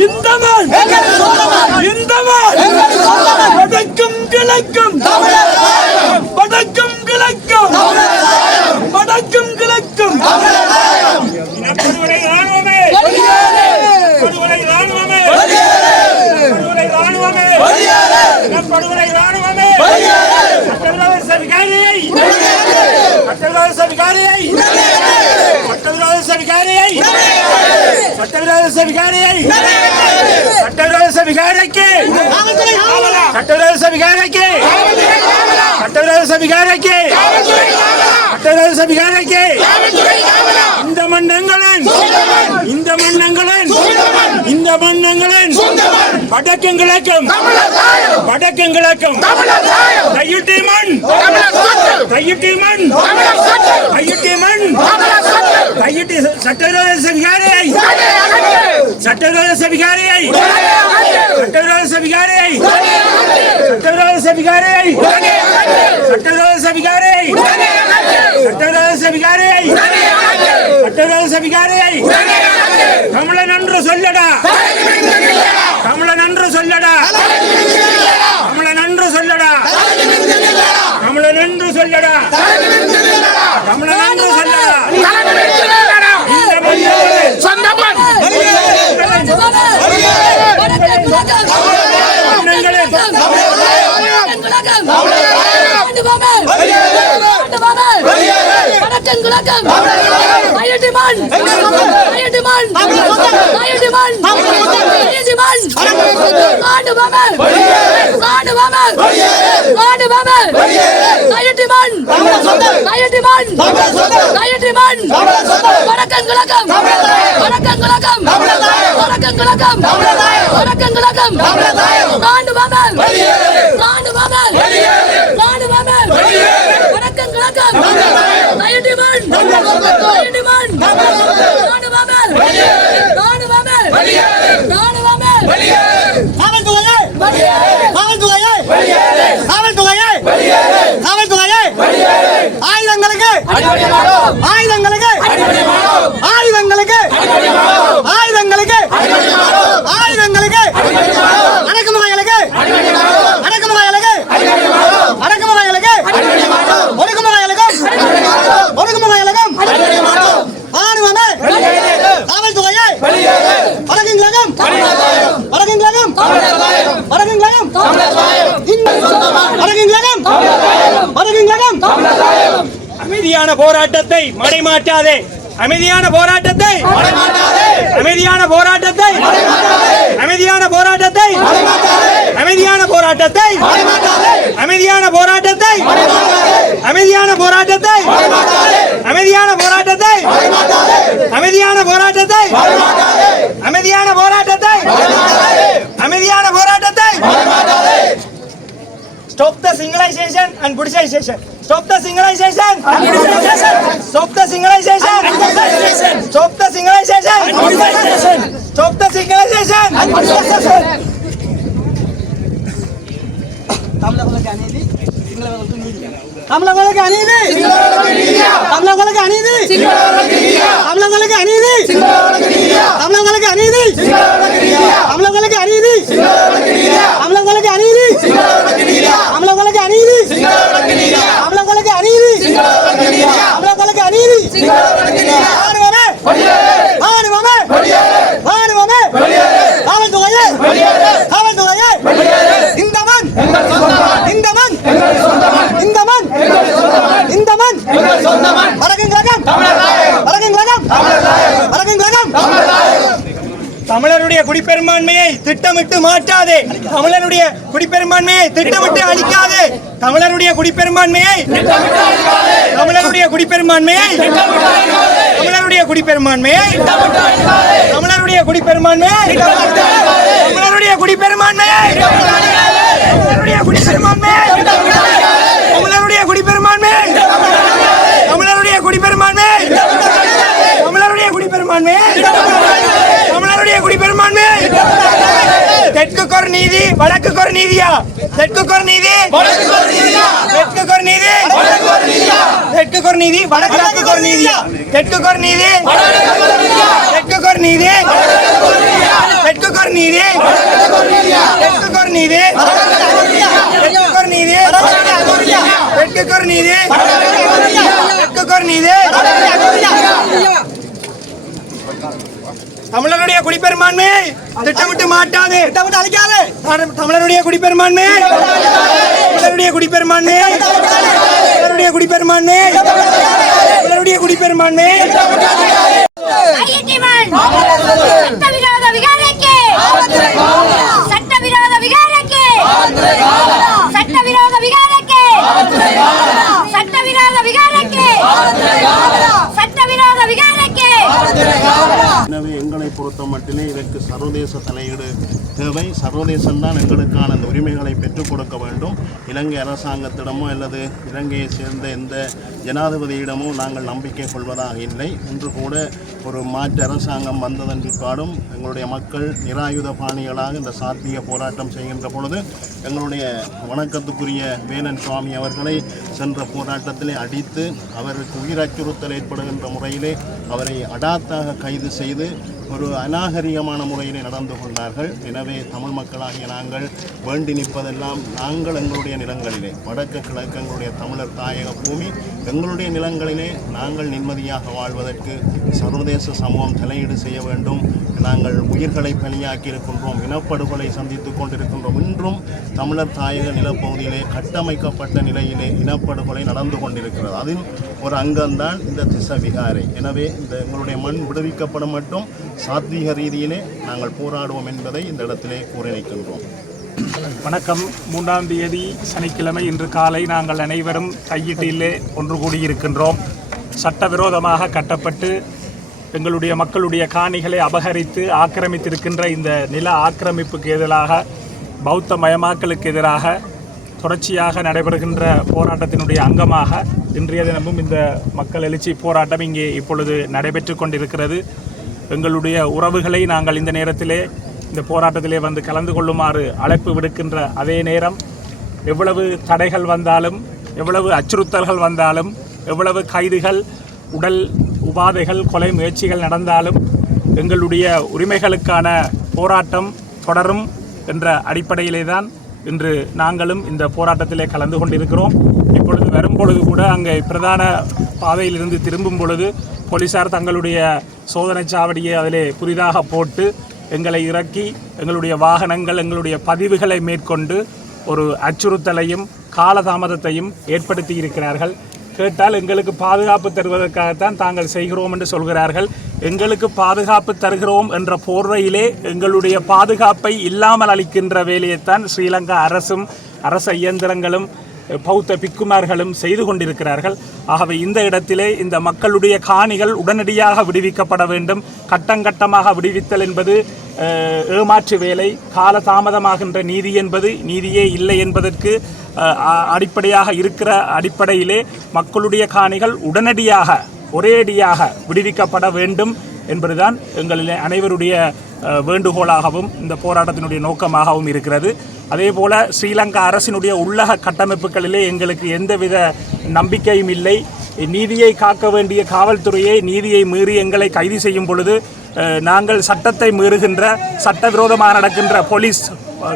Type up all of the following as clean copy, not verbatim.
இந்த மண் இந்த மண் வடக்கும் கிழக்கும் வடக்கும் கிழக்கும் வடக்கும் கிழக்கும் இனப்படுகொலை ராணுவமே இனப்படுகொலை ராணுவமே இனப்படுகொலை ராணுவமே இனப்படுகொலை ராணுவமே சட்டவிரோத சதிகாரியை சட்டவிரோத சதிகாரியை சட்டவிரோத சதிகாரியை சட்டவிரோத சதிகாரியை சட்டவிரோத சதிகாரிக்கு சட்டவிரோத சதிகாரிக்கு சட்டவிரோத சதிகாரிக்கு சட்டவிரோத சதிகாரிக்கு இந்த மன்னங்களின் இந்த மன்னங்களின் இந்த மன்னங்களின் வடக்கும் கிழக்கும் வடக்கும் கிழக்கும் கையுட்டி மண் கையுட்டி மண் கையுட்டி மண் கையுட்டி சட்டவிரோத சதிகாரியை சட்டவிரோத சதிகாரியை சட்டவிரோத சதிகாரியை சட்டவிரோத சதிகாரியை சட்டவிரோத சதிகாரியை சட்டவிரோத சதிகாரியை சட்டவிரோத சதிகாரியை தமிழன் என்று சொல்லடா தமிழன் என்று சொல்லடா தமிழன் என்று சொல்லடா தமிழன் என்று சொல்லடா தமிழன் என்று சொல்லடா இந்த அமைதியான போராட்டத்தை மடைமாற்றாதே அமைதியான போராட்டத்தை அமைதியான போராட்டத்தை அமைதியான போராட்டத்தை அமைதியான போராட்டத்தை அமைதியான போராட்டத்தை அமைதியான போராட்டத்தை அமைதியான போராட்டத்தை அமைதியான போராட்டத்தை அமைதியான போராட்டத்தை அமைதியான போராட்டத்தை Stop the singularization and Buddhization. Stop the singularization and Buddhization. Stop the singularization and Buddhization. Stop the singularization and Buddhization. Stop the singularization and Buddhization. தமிழர்களுக்கு அநீதி தமிழர்களுக்கு அநீதி தமிழர்களுக்கு அநீதி தமிழர்களுக்கு அநீதி தமிழர்களுக்கு அநீதி தமிழர்களுக்கு அநீதி தமிழர்களுக்கு அநீதி தமிழர்களுக்கு அநீதி தமிழர்களுக்கு அநீதி தமிழர்களுக்கு அநீதி ஆடுவமே ஆடுவமே ஆடுவமே காவல்துறையே காவல்துறையே இந்த மண் இந்த மண் இந்த மண் இந்த மண் வடக்கும் கிழக்கும் வடக்கும் கிழக்கும் வடக்கும் கிழக்கும் தமிழருடைய குடிப்பெரும்பான்மையை திட்டமிட்டு மாற்றாதே தமிழருடைய குடிப்பெரும்பான்மையை திட்டமிட்டு அழிக்காதே தமிழருடைய குடிப்பெரும்பான்மையை தமிழருடைய குடிப்பெரும்பான்மையை தமிழருடைய குடிப்பெரும்பான்மையை தமிழருடைய குடிப்பெரும்பான்மையை தமிழருடைய குடிப்பெரும்பான்மையை தமிழருடைய குடிப்பெரும்பான்மையை தமிழருடைய குடிப்பெரும்பான்மையை தமிழருடைய குடிப்பெரும்பான்மையை தமிழருடைய குடிப்பெரும்பான்மையை தமிழருடைய குடிப்பெரும்பான்மையை தெற்குக்கு ஒரு நீதி வடக்குக்கு ஒரு நீதியா தெற்குக்கு ஒரு நீதி தெற்குக்கு ஒரு நீதி தெற்குக்கு ஒரு நீதி வடக்கு ஒரு நீதியா தெற்குக்கு ஒரு நீதி தெற்குக்கு ஒரு நீதி தெற்குக்கு ஒரு நீதி தமிழருடைய குடிப்பெரும்பான்மை திட்டமிட்டு மாட்டாது, அழிக்காது. தமிழருடைய குடிப்பெரும்பான்மை தமிழருடைய குடிப்பெரும்பான்மை தமிழருடைய குடிப்பெரும்பான்மை தமிழருடைய குடிப்பெரும்பான்மை சட்டவிரோத விகாரைக்கு சட்டவிரோத விகாரைக்கு சட்டவிரோத விகாரைக்கு சட்டவிரோத விகாரைக்கு சட்டவிரோத விகாரைக்கு. எனவே எங்களை பொறுத்த மட்டிலே இதற்கு சர்வதேச தலையீடு தேவை. சர்வதேசம் தான் எங்களுக்கான அந்த உரிமைகளை பெற்றுக் கொடுக்க வேண்டும். இலங்கை அரசாங்கத்திடமோ அல்லது இலங்கையை சேர்ந்த எந்த ஜனாதிபதியிடமோ நாங்கள் நம்பிக்கை கொள்வதாக இல்லை. இன்று கூட ஒரு மாற்று அரசாங்கம் வந்ததன் பிற்பாடும் எங்களுடைய மக்கள் நிராயுத பாணிகளாக இந்த சாத்திய போராட்டம் செய்கின்ற பொழுது எங்களுடைய வணக்கத்துக்குரிய வேலன் சுவாமி அவர்களை சென்ற போராட்டத்திலே அடித்து அவருக்கு உயிர் அச்சுறுத்தல் ஏற்படுகின்ற முறையிலே அவரை அடாத்தாக கைது செய்து ஒரு அநாகரிகமான முறையிலே நடந்து கொண்டார்கள். எனவே தமிழ் மக்களாகிய நாங்கள் வேண்டி நிற்பதெல்லாம் நாங்கள் எங்களுடைய நிலங்களிலே வடக்கு கிழக்கு எங்களுடைய தமிழர் தாயக பூமி எங்களுடைய நிலங்களிலே நாங்கள் நிம்மதியாக வாழ்வதற்கு சர்வதேச சமூகம் தலையீடு செய்ய வேண்டும். நாங்கள் உயிர்களை பலியாக்கி இருக்கின்றோம், இனப்படுகொலை சந்தித்து கொண்டிருக்கின்றோம். இன்றும் தமிழர் தாயக நிலப்பகுதியிலே கட்டமைக்கப்பட்ட நிலையிலே இனப்படுகொலை நடந்து கொண்டிருக்கிறது. அதில் ஒரு அங்கம்தான் இந்த திசவிகாரை. எனவே இந்த எங்களுடைய மண் விடுவிக்கப்படும் மட்டும் சாத்வீக ரீதியிலே நாங்கள் போராடுவோம் என்பதை இந்த இடத்திலே கூறி நிற்கின்றோம். வணக்கம். 3ஆம் தேதி சனிக்கிழமை இன்று காலை நாங்கள் அனைவரும் கையீட்டிலே ஒன்று கூடியிருக்கின்றோம். சட்டவிரோதமாக கட்டப்பட்டு எங்களுடைய மக்களுடைய காணிகளை அபகரித்து ஆக்கிரமித்திருக்கின்ற இந்த நில ஆக்கிரமிப்புக்கு எதிராக பௌத்த மயமாக்கலுக்கு எதிராக தொடர்ச்சியாக நடைபெறுகின்ற போராட்டத்தினுடைய அங்கமாக இன்றைய தினமும் இந்த மக்கள் எழுச்சி போராட்டம் இங்கே இப்பொழுது நடைபெற்று கொண்டிருக்கிறது. எங்களுடைய உறவுகளை நாங்கள் இந்த நேரத்திலே இந்த போராட்டத்திலே வந்து கலந்து கொள்ளுமாறு அழைப்பு விடுக்கின்ற அதே நேரம் எவ்வளவு தடைகள் வந்தாலும், எவ்வளவு அச்சுறுத்தல்கள் வந்தாலும், எவ்வளவு கைதுகள், உடல் உபாதைகள், கொலை முயற்சிகள் நடந்தாலும் எங்களுடைய உரிமைகளுக்கான போராட்டம் தொடரும் என்ற அடிப்படையிலே தான் இன்று நாங்களும் இந்த போராட்டத்திலே கலந்து கொண்டிருக்கிறோம். இப்பொழுது வரும்பொழுது கூட அங்கே பிரதான பாதையிலிருந்து திரும்பும் பொழுது போலீசார் தங்களுடைய சோதனை சாவடியை அதிலே புதிதாக போட்டு எங்களை இறக்கி எங்களுடைய வாகனங்கள், எங்களுடைய பதிவுகளை மேற்கொண்டு ஒரு அச்சுறுத்தலையும் காலதாமதத்தையும் ஏற்படுத்தி இருக்கிறார்கள். கேட்டால் எங்களுக்கு பாதுகாப்பு தருவதற்காகத்தான் தாங்கள் செய்கிறோம் என்று சொல்கிறார்கள். எங்களுக்கு பாதுகாப்பு தருகிறோம் என்ற போர்வையிலே எங்களுடைய பாதுகாப்பை இல்லாமல் அளிக்கின்ற வேலையைத்தான் ஸ்ரீலங்கா அரசும் அரச இயந்திரங்களும் பௌத்த பிக்குமார்களும் செய்து கொண்டிருக்கிறார்கள். ஆகவே இந்த இடத்திலே இந்த மக்களுடைய காணிகள் உடனடியாக விடுவிக்கப்பட வேண்டும். கட்டங்கட்டமாக விடுவித்தல் என்பது ஏமாற்று வேலை. காலதாமதமாகின்ற நீதி என்பது நீதியே இல்லை என்பதற்கு அடிப்படையாக இருக்கிற அடிப்படையிலே மக்களுடைய காணிகள் உடனடியாக ஒரேடியாக விடுவிக்கப்பட வேண்டும் என்பதுதான் எங்களில் அனைவருடைய வேண்டுகோளாகவும் இந்த போராட்டத்தினுடைய நோக்கமாகவும் இருக்கிறது. அதே போல ஸ்ரீலங்கா அரசினுடைய உள்ளக கட்டமைப்புகளிலே எங்களுக்கு எந்தவித நம்பிக்கையும் இல்லை. நீதியை காக்க வேண்டிய காவல்துறையை நீதியை மீறி எங்களை கைது செய்யும் பொழுது நாங்கள் சட்டத்தை மீறுகின்ற, சட்டவிரோதமாக நடக்கின்ற போலீஸ்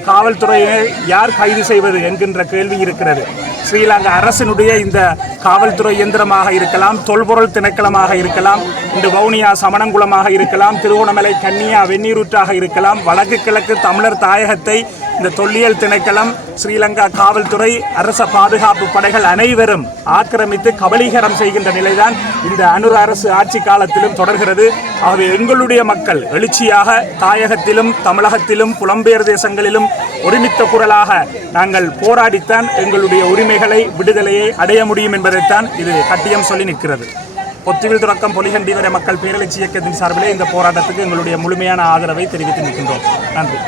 காவல்துறையை யார் கைது செய்வது என்கின்ற கேள்வி இருக்கிறது. ஸ்ரீலங்கா அரசினுடைய இந்த காவல்துறை இயந்திரமாக இருக்கலாம், தொல்பொருள் திணைக்களமாக இருக்கலாம், இந்த வவுனியா சமணங்குளமாக இருக்கலாம், திருகோணமலை கன்னியா வெந்நீரூற்றாக இருக்கலாம், வடக்கு கிழக்கு தமிழர் தாயகத்தை இந்த தொல்லியல் திணைக்களம், ஸ்ரீலங்கா காவல்துறை, அரச பாதுகாப்பு படைகள் அனைவரும் ஆக்கிரமித்து கபலீகரம் செய்கின்ற நிலைதான் இந்த அனுர அரசு ஆட்சி காலத்திலும் தொடர்கிறது. ஆகவே எங்களுடைய மக்கள் எழுச்சியாக தாயகத்திலும் தமிழகத்திலும் புலம்பெயர் தேசங்களிலும் ஒருமித்த குரலாக நாங்கள் போராடித்தான் எங்களுடைய உரிமைகளை, விடுதலையை அடைய முடியும் என்பதைத்தான் இது கட்டியம் சொல்லி நிற்கிறது. பொத்துவில் தொடக்கம் பொலிகண்டி வரை மக்கள் பேரெழுச்சி இயக்கத்தின் சார்பிலே இந்த போராட்டத்துக்கு எங்களுடைய முழுமையான ஆதரவை தெரிவித்து நிற்கின்றோம். நன்றி.